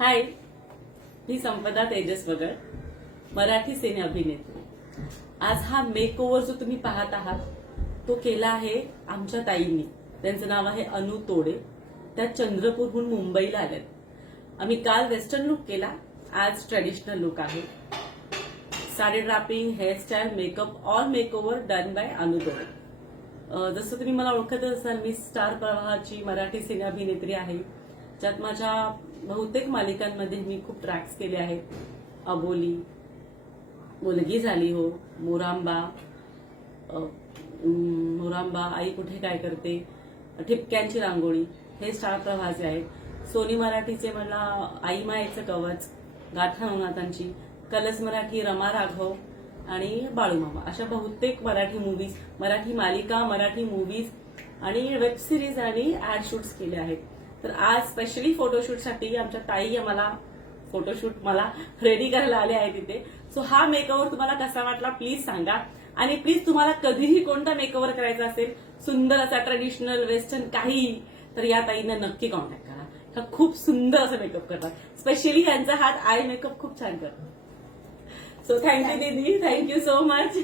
हाय, मी संपदा तेजस वगळ, मराठी सिने अभिनेत्री. आज हा मेक ओव्हर जो तुम्ही पाहत आहात तो केला आहे आमच्या ताईंनी. त्यांचं नाव आहे अनु तोडे. त्या चंद्रपूरहून मुंबईला आल्यात. आम्ही काल वेस्टर्न लुक केला, आज ट्रेडिशनल लुक आहे. Sari draping, hairstyle, makeup, all makeover done by Anu Tode. जसं तुम्ही मला ओळखत असाल, मी स्टार प्रवाहाची मराठी सिने अभिनेत्री आहे, ज्यात माझ्या बहुतेक मालिकांमध्ये मी खूप ट्रॅक्स केले आहेत. अबोली, मुलगी झाली हो, मोरांबा, आई कुठे काय करते, ठिपक्यांची रांगोळी, हे स्टार प्रवाहाचे आहेत. सोनी मराठीचे मला आई मायेचं कवच, गाथा नवनाथांची, कलस मराठी रमा राघव आणि बाळूमामा, अशा बहुतेक मराठी मूव्हीज, मराठी मालिका, मराठी मूव्हीज आणि वेब सिरीज आणि ऍड शूट्स केले आहेत. तर आज स्पेशली फोटोशूटसाठी आमच्या ताई आम्हाला फोटोशूट मला रेडी करायला आले आहे तिथे. सो हा मेकओव्हर तुम्हाला कसा वाटला प्लीज सांगा. आणि प्लीज तुम्हाला कधीही कोणता मेकओव्हर करायचा असेल, सुंदर असा ट्रेडिशनल वेस्टर्न काहीही, तर या ताईंना नक्की कॉन्टॅक्ट करा. हा खूप सुंदर असं मेकअप करतात. स्पेशली यांचा हात आय मेकअप खूप छान करतात. सो थँक्यू दीदी, थँक्यू सो मच.